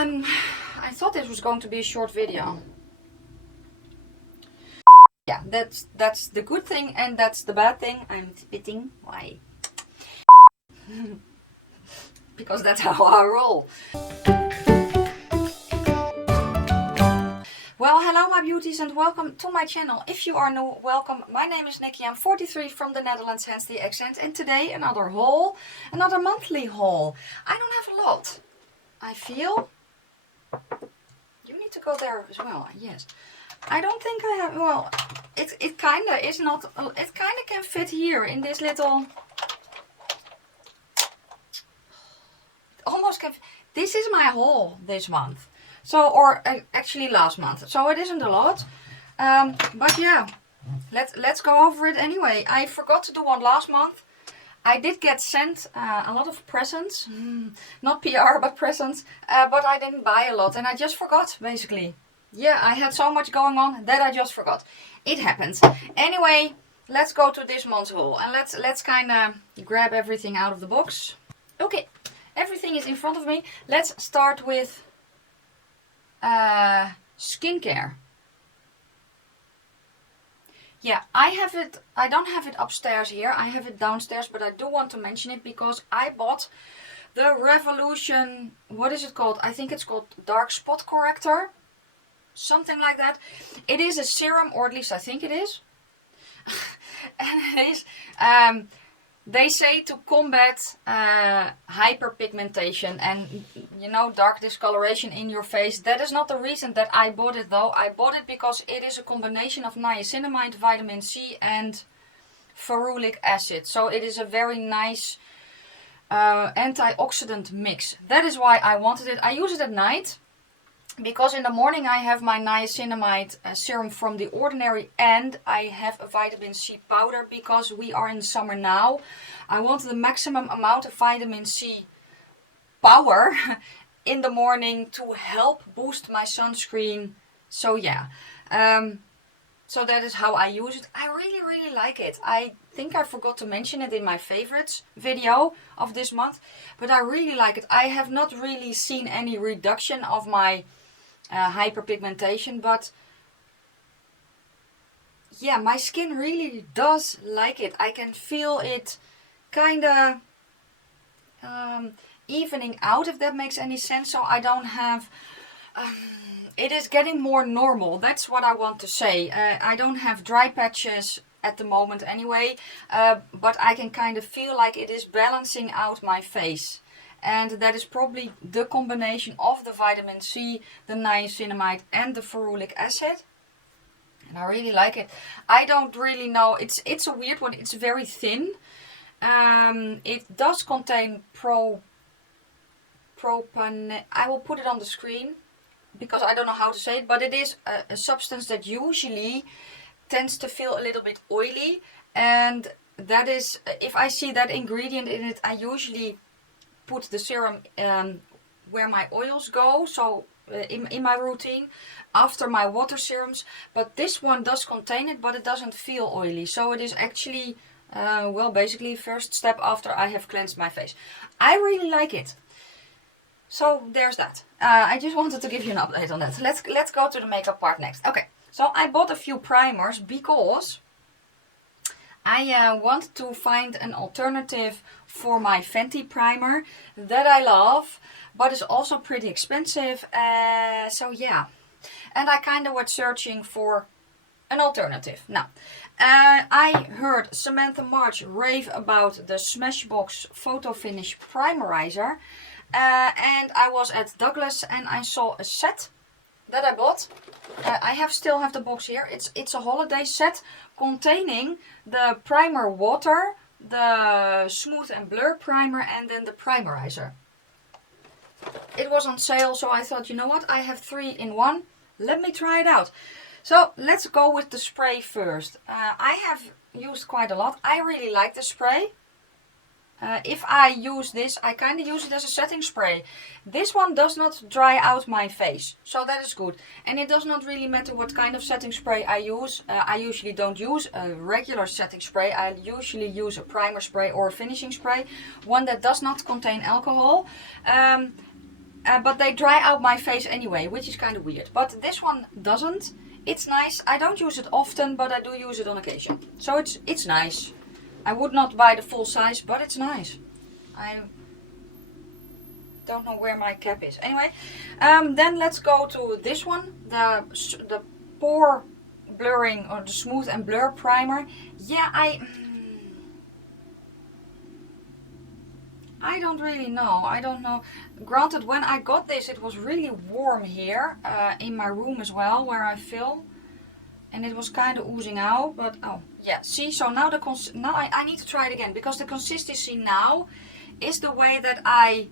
I thought this was going to be a short video. Yeah, that's the good thing and that's the bad thing. I'm spitting. Why? Because that's how I roll. Well, hello my beauties and welcome to my channel. If you are new, welcome. My name is Nikki. I'm 43 from the Netherlands, hence the accent. And today another haul, another monthly haul. I don't have a lot. I feel. You need to go there as well. Yes. I don't think I have. Well, it kind of is not. It kind of can fit here in this little. Almost can. This is my haul this month. So, or actually last month. So it isn't a lot. But yeah, let's go over it anyway. I forgot to do one last month. I did get sent a lot of presents. Not PR, but presents. But I didn't buy a lot and I just forgot, basically. Yeah, I had so much going on that I just forgot. It happens. Anyway, let's go to this month's haul. And let's kind of grab everything out of the box. Okay, everything is in front of me. Let's start with skincare. Yeah, I have it. I don't have it upstairs here. I have it downstairs, but I do want to mention it because I bought the Revolution. What is it called? I think it's called Dark Spot Corrector. Something like that. It is a serum, or at least I think it is. And it is. They say to combat hyperpigmentation and, you know, dark discoloration in your face. That is not the reason that I bought it though. I bought it because it is a combination of niacinamide, vitamin C and ferulic acid. So it is a very nice antioxidant mix. That is why I wanted it. I use it at night. Because in the morning I have my niacinamide serum from The Ordinary and I have a vitamin C powder because we are in summer now. I want the maximum amount of vitamin C power in the morning to help boost my sunscreen. So yeah, so that is how I use it. I really like it. I think I forgot to mention it in my favorites video of this month, but I really like it. I have not really seen any reduction of my hyperpigmentation, but yeah, my skin really does like it. I can feel it kind of evening out, if that makes any sense. So I don't have it is getting more normal. That's what I want to say. I don't have dry patches at the moment anyway, but I can kind of feel like it is balancing out my face. And that is probably the combination of the vitamin C, the niacinamide and the ferulic acid. And I really like it. I don't really know. It's a weird one. It's very thin. It does contain propane. I will put it on the screen because I don't know how to say it. But it is a substance that usually tends to feel a little bit oily. And that is, if I see that ingredient in it, I usually put the serum where my oils go, so in my routine after my water serums. But this one does contain it, but it doesn't feel oily, so it is actually well, basically first step after I have cleansed my face. I really like it. So there's that. I just wanted to give you an update on that. Let's go to the makeup part next. Okay, so I bought a few primers because I want to find an alternative for my Fenty primer that I love, but is also pretty expensive. So yeah, and I kind of was searching for an alternative. Now, I heard Samantha March rave about the Smashbox Photo Finish Primerizer, and I was at Douglas and I saw a set that I bought. I still have the box here. It's a holiday set containing the primer water, the smooth and blur primer, and then the primerizer. It was on sale, so I thought, you know what, I have 3 in 1. Let me try it out. So let's go with the spray first. I have used quite a lot. I really like the spray. If I use this, I kind of use it as a setting spray. This one does not dry out my face, so that is good. And it does not really matter what kind of setting spray I use. I usually don't use a regular setting spray. I usually use a primer spray or a finishing spray. One that does not contain alcohol. But they dry out my face anyway, which is kind of weird. But this one doesn't. It's nice. I don't use it often, but I do use it on occasion. So it's nice. I would not buy the full size, but it's nice. I don't know where my cap is. Anyway, then let's go to this one. The pore blurring, or the smooth and blur primer. Yeah, I don't really know. I don't know. Granted, when I got this, it was really warm here in my room as well, where I film, and it was kind of oozing out. But oh yeah, see. So now I need to try it again, because the consistency now is the way that I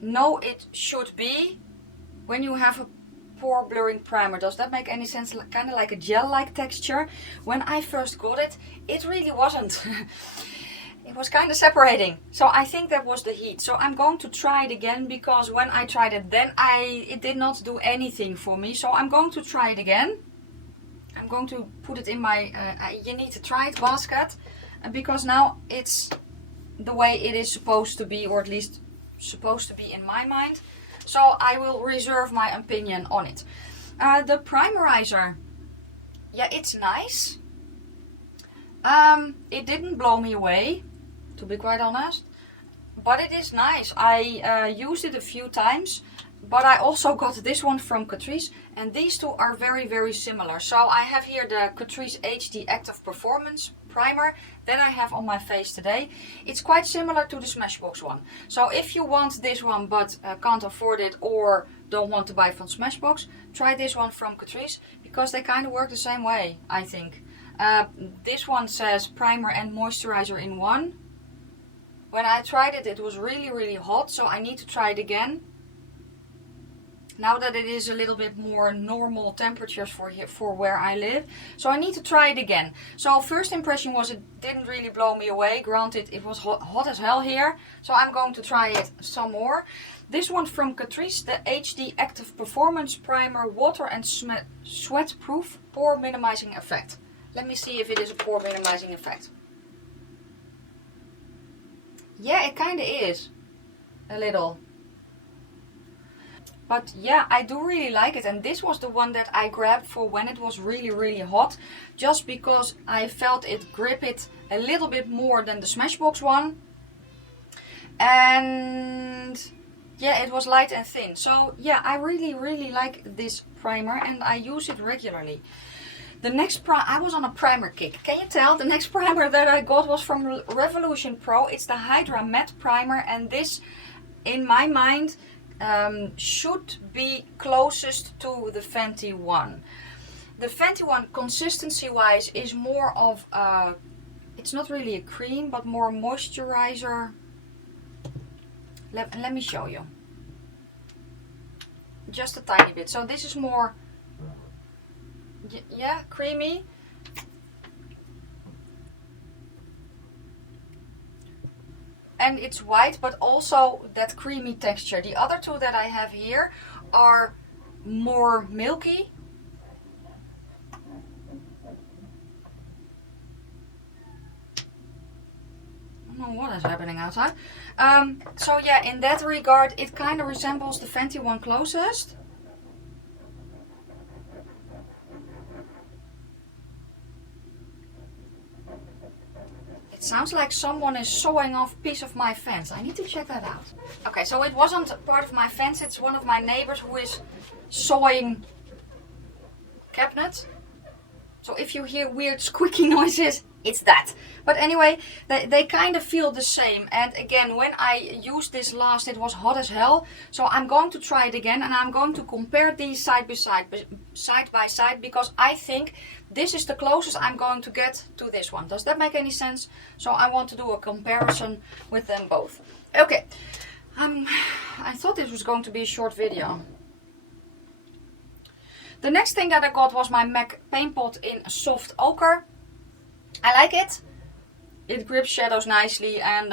know it should be when you have a pore blurring primer. Does that make any sense? Kind of like a gel-like texture. When I first got it, it really wasn't. It was kind of separating. So I think that was the heat. So I'm going to try it again, because when I tried it then, it did not do anything for me. So I'm going to try it again. I'm going to put it in my you need to try it basket, because now it's the way it is supposed to be, or at least supposed to be in my mind. So I will reserve my opinion on it. The primerizer, yeah, it's nice. It didn't blow me away, to be quite honest, but it is nice. I used it a few times, but I also got this one from Catrice, and these two are very, very similar. So I have here the Catrice HD Active Performance Primer that I have on my face today. It's quite similar to the Smashbox one. So if you want this one but can't afford it, or don't want to buy from Smashbox, try this one from Catrice, because they kind of work the same way, I think. This one says primer and moisturizer in one. When I tried it, it was really, really hot, so I need to try it again. Now that it is a little bit more normal temperatures for where I live. So I need to try it again. So first impression was it didn't really blow me away. Granted, it was hot as hell here. So I'm going to try it some more. This one from Catrice, the HD Active Performance Primer, Water and Sweat Proof Pore Minimizing Effect. Let me see if it is a pore minimizing effect. Yeah, it kind of is. A little. But yeah, I do really like it. And this was the one that I grabbed for when it was really, really hot. Just because I felt it grip it a little bit more than the Smashbox one. And yeah, it was light and thin. So yeah, I really, really like this primer, and I use it regularly. The next I was on a primer kick. Can you tell? The next primer that I got was from Revolution Pro. It's the Hydra Matte Primer, and this, in my mind, should be closest to the Fenty one. The Fenty one, consistency wise, is more of it's not really a cream, but more moisturizer. Let me show you. Just a tiny bit. So this is more, yeah, creamy. And it's white, but also that creamy texture. The other two that I have here are more milky. I don't know what is happening outside. So yeah, in that regard, it kind of resembles the Fenty one closest. It sounds like someone is sawing off a piece of my fence. I need to check that out. Okay, so it wasn't part of my fence. It's one of my neighbors who is sawing cabinets. So if you hear weird squeaky noises, it's that. But anyway, they kind of feel the same. And again, when I used this last, it was hot as hell. So I'm going to try it again, and I'm going to compare these side by side, because I think this is the closest I'm going to get to this one. Does that make any sense? So I want to do a comparison with them both. Okay, I thought this was going to be a short video. The next thing that I got was my MAC Paint Pot in Soft Ochre. I like it. It grips shadows nicely, and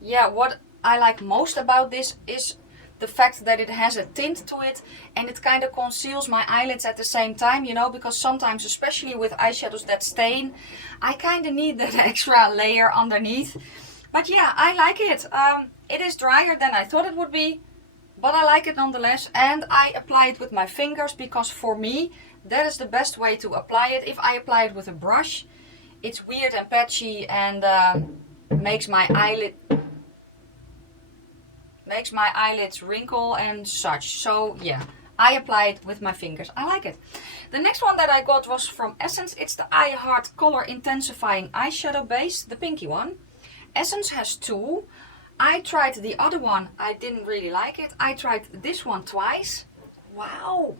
yeah, what I like most about this is the fact that it has a tint to it, and it kind of conceals my eyelids at the same time, you know, because sometimes, especially with eyeshadows that stain, I kind of need that extra layer underneath. But yeah, I like it. It is drier than I thought it would be. but I like it nonetheless, and I apply it with my fingers because for me that is the best way to apply it. If I apply it with a brush, it's weird and patchy and makes my eyelids wrinkle and such. So yeah, I apply it with my fingers. I like it. The next one that I got was from Essence. It's the I Heart Color Intensifying Eyeshadow Base, the pinky one. Essence has two. I tried the other one. I didn't really like it. I tried this one twice. Wow.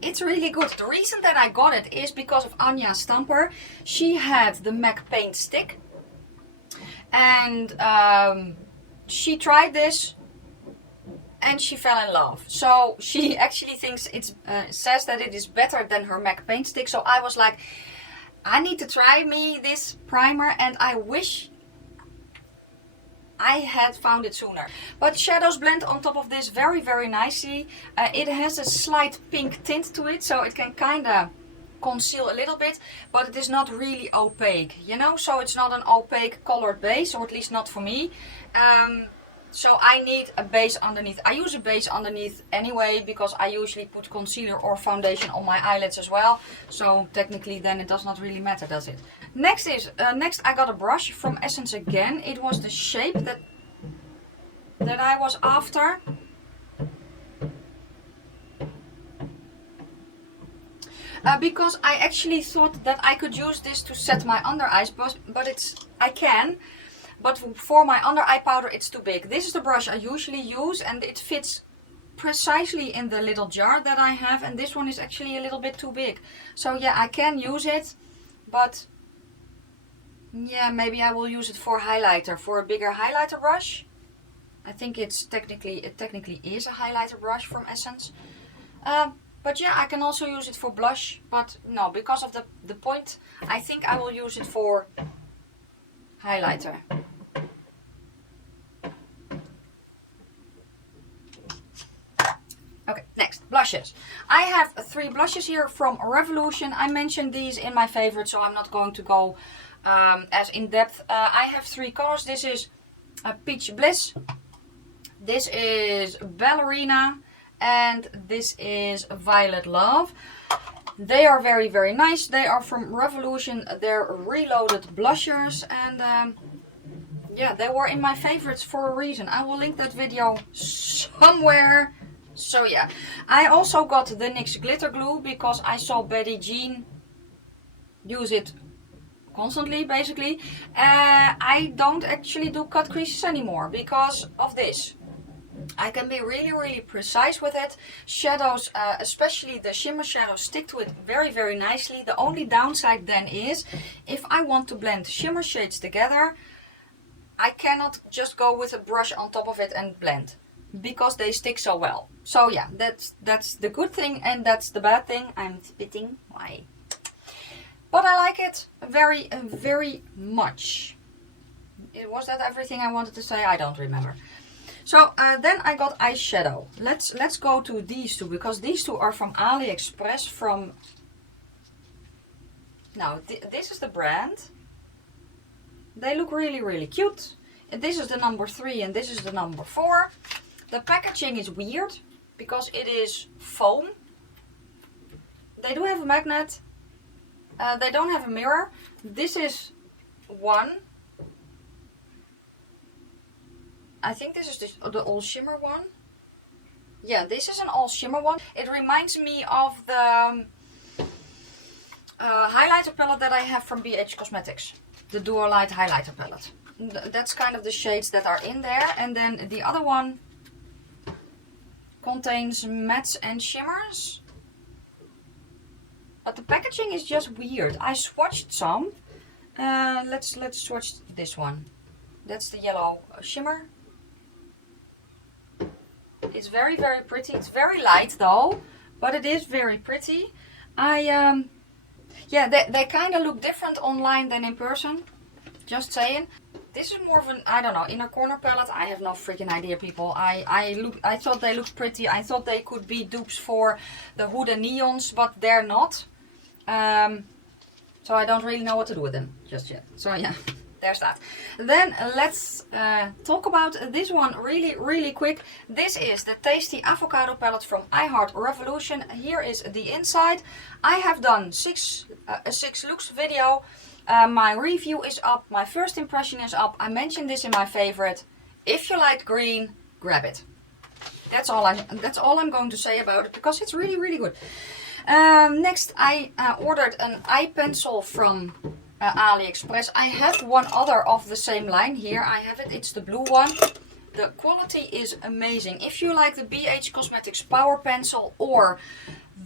It's really good. The reason that I got it is because of Anya Stamper. She had the MAC paint stick. And she tried this and she fell in love. So she actually thinks it says that it is better than her MAC paint stick. So I was like, I need to try me this primer, and I wish I had found it sooner. But shadows blend on top of this very, very nicely. It has a slight pink tint to it, so it can kind of conceal a little bit, but it is not really opaque, you know, so it's not an opaque colored base, or at least not for me. So I need a base underneath. I use a base underneath anyway, because I usually put concealer or foundation on my eyelids as well, so technically then it does not really matter, does it? Next I got a brush from Essence again. It was the shape that I was after. Because I actually thought that I could use this to set my under eyes, but I can, but for my under eye powder it's too big. This is the brush I usually use, and it fits precisely in the little jar that I have, and this one is actually a little bit too big. So yeah, I can use it, but yeah, maybe I will use it for highlighter, for a bigger highlighter brush. I think it technically is a highlighter brush from Essence. But yeah, I can also use it for blush, but no, because of the point, I think I will use it for highlighter. Okay, next, blushes. I have 3 blushes here from Revolution. I mentioned these in my favorite, so I'm not going to go as in depth. I have 3 colors. This is Peach Bliss, this is Ballerina, and this is Violet Love. They are very, very nice. They are from Revolution. They're reloaded blushers, and yeah, they were in my favorites for a reason. I will link that video somewhere. So yeah, I also got the NYX Glitter Glue because I saw Betty Jean use it constantly, basically. I don't actually do cut creases anymore because of this. I can be really, really precise with it. Shadows, especially the shimmer shadows, stick to it very, very nicely. The only downside then is, if I want to blend shimmer shades together, I cannot just go with a brush on top of it and blend, because they stick so well. So yeah, that's the good thing, and that's the bad thing. I'm spitting. Why? But I like it very, very much. Was that everything I wanted to say? I don't remember. So then I got eyeshadow. Let's go to these two, because these two are from AliExpress. Now this is the brand. They look really, really cute. This is the number 3 and this is the number 4. The packaging is weird because it is foam. They do have a magnet. They don't have a mirror. This is one. I think this is the all shimmer one. Yeah, this is an all shimmer one. It reminds me of the highlighter palette that I have from BH Cosmetics. The Duo Light highlighter palette. That's kind of the shades that are in there. And then the other one contains mattes and shimmers. But the packaging is just weird. I swatched some. Let's swatch this one. That's the yellow shimmer. It's very, very pretty. It's very light though, but it is very pretty. Yeah, they kind of look different online than in person. Just saying. This is more of an, I don't know, inner corner palette. I have no freaking idea, people. I thought they looked pretty. I thought they could be dupes for the Huda Neons, but they're not. So I don't really know what to do with them just yet. So yeah. there's that. Then let's talk about this one really quick. This is the Tasty Avocado palette from iHeart Revolution. Here is the inside. I have done a 6 looks video. My review is up, my first impression is up. I mentioned this in my favorite. If you like green, grab it. That's all I'm going to say about it, because it's really good. Next, I ordered an eye pencil from AliExpress. I have one other of the same line. Here I have it. It's the blue one. The quality is amazing. If you like the BH Cosmetics Power Pencil or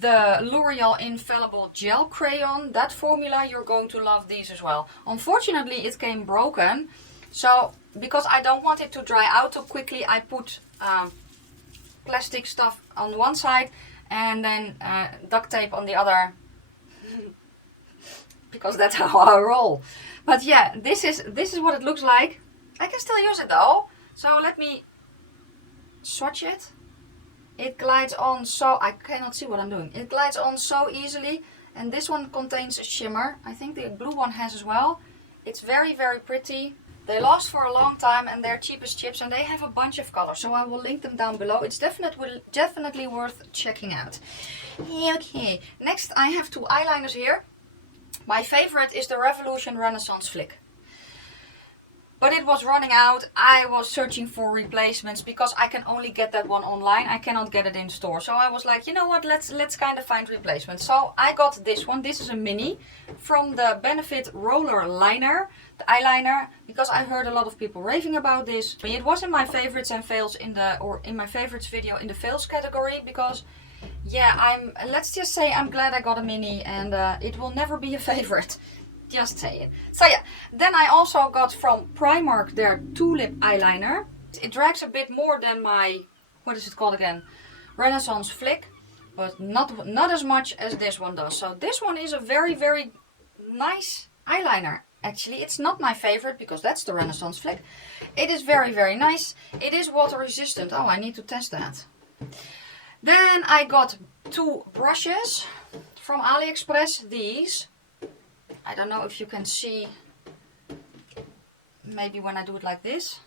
the L'Oreal Infallible Gel Crayon, that formula, you're going to love these as well. Unfortunately, it came broken. So, because I don't want it to dry out too quickly, I put plastic stuff on one side and then duct tape on the other. Because that's how I roll. But yeah, this is what it looks like. I can still use it though. So let me swatch it. It glides on so, I cannot see what I'm doing. It glides on so easily. And this one contains a shimmer. I think the blue one has as well. It's very pretty. They last for a long time and they're cheap as chips, and they have a bunch of colors. So I will link them down below. It's definitely worth checking out. Okay, next I have 2 eyeliners here. My favorite is the Revolution Renaissance Flick. But it was running out. I was searching for replacements because I can only get that one online. I cannot get it in store. So I was like, you know what, let's kind of find replacements. So I got this one. This is a mini from the Benefit Roller Liner, the eyeliner, because I heard a lot of people raving about this. It was in my favorites and fails in my favorites video in the fails category, because yeah, let's just say I'm glad I got a mini, and it will never be a favorite. Just say it. So yeah, then I also got from Primark their Tulip eyeliner. It drags a bit more than my, what is it called again? Renaissance Flick, but not as much as this one does. So this one is a very nice eyeliner. Actually, it's not my favorite because that's the Renaissance Flick. It is very nice. It is water resistant. Oh, I need to test that. Then I got 2 brushes from AliExpress. These. I don't know if you can see, maybe when I do it like this,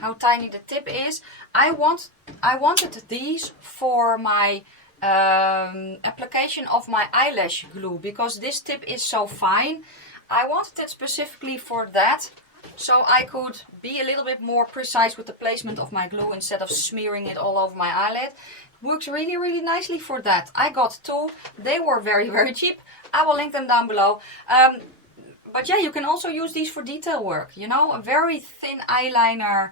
how tiny the tip is. I wanted these for my application of my eyelash glue, because this tip is so fine. I wanted it specifically for that, so I could be a little bit more precise with the placement of my glue instead of smearing it all over my eyelid. Works really nicely for that. I got 2. They were very cheap. I will link them down below. But yeah, you can also use these for detail work. You know, a very thin eyeliner,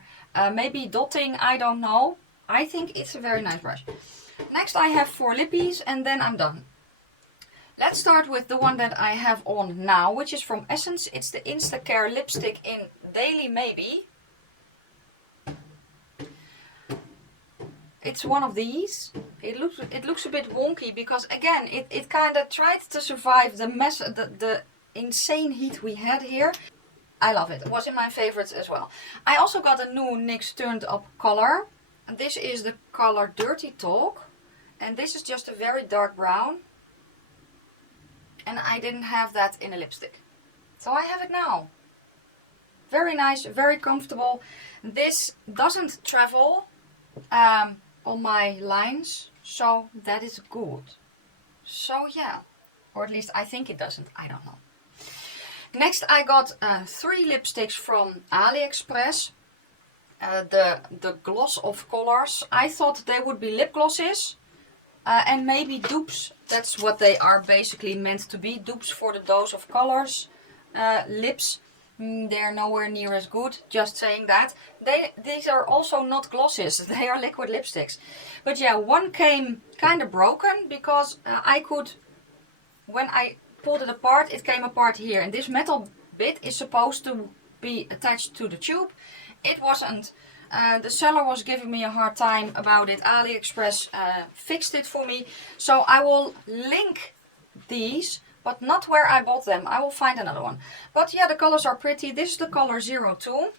maybe dotting, I don't know. I think it's a very nice brush. Next I have 4 lippies and then I'm done. Let's start with the one that I have on now, which is from Essence. It's the Instacare lipstick in Daily Maybe. It's one of these. It looks a bit wonky because again it kind of tried to survive the insane heat we had here. I love it. It was in my favorites as well. I also got a new NYX Turned Up color. This is the color Dirty Talk, and this is just a very dark brown. And I didn't have that in a lipstick, so I have it now. Very nice, very comfortable. This doesn't travel on my lines, so that is good. So yeah, or at least I think it doesn't, I don't know. Next I got 3 lipsticks from AliExpress. The gloss of colors. I thought they would be lip glosses and maybe dupes. That's what they are basically meant to be, dupes for the dose of colors. Lips. They're nowhere near as good, just saying that. These are also not glosses, they are liquid lipsticks. But yeah, one came kind of broken because when I pulled it apart, it came apart here. And this metal bit is supposed to be attached to the tube. It wasn't. The seller was giving me a hard time about it. AliExpress fixed it for me. So I will link these, but not where I bought them. I will find another one. But yeah, the colors are pretty. This is the color 02,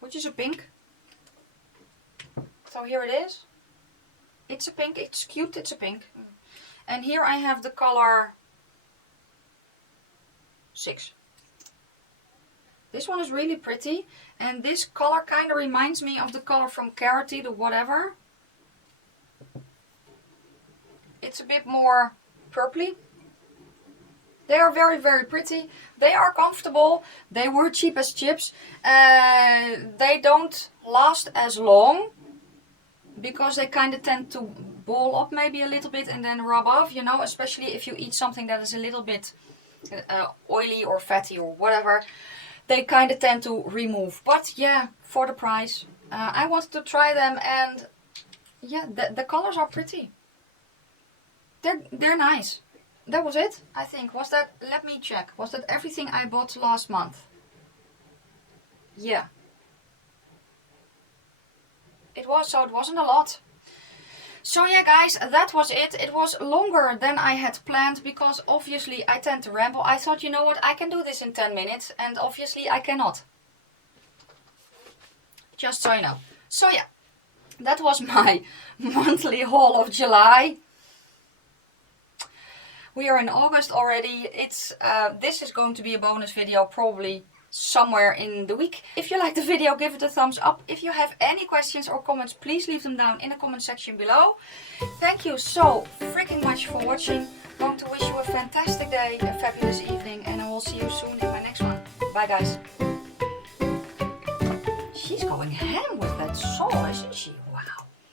which is a pink. So here it is. It's a pink. It's cute. It's a pink. And here I have the color 6. This one is really pretty, and this color kind of reminds me of the color from Catrice, the whatever. It's a bit more purpley. They are very, very pretty. They are comfortable. They were cheap as chips. They don't last as long because they kind of tend to ball up maybe a little bit and then rub off, you know, especially if you eat something that is a little bit oily or fatty or whatever. They kind of tend to remove. But yeah, for the price, I wanted to try them, and yeah, the colors are pretty. They're nice. That was it, I think. Was that, let me check. Was that everything I bought last month? Yeah. It was, so it wasn't a lot. So yeah guys, that was it. It was longer than I had planned because obviously I tend to ramble. I thought, you know what, I can do this in 10 minutes and obviously I cannot. Just so you know. So yeah, that was my monthly haul of July. We are in August already. It's this is going to be a bonus video probably somewhere in the week. If you like the video, give it a thumbs up. If you have any questions or comments, please leave them down in the comment section below. Thank you so freaking much for watching. I'm going to wish you a fantastic day, a fabulous evening, and I will see you soon in my next one. Bye guys. She's going ham with that saw, isn't she?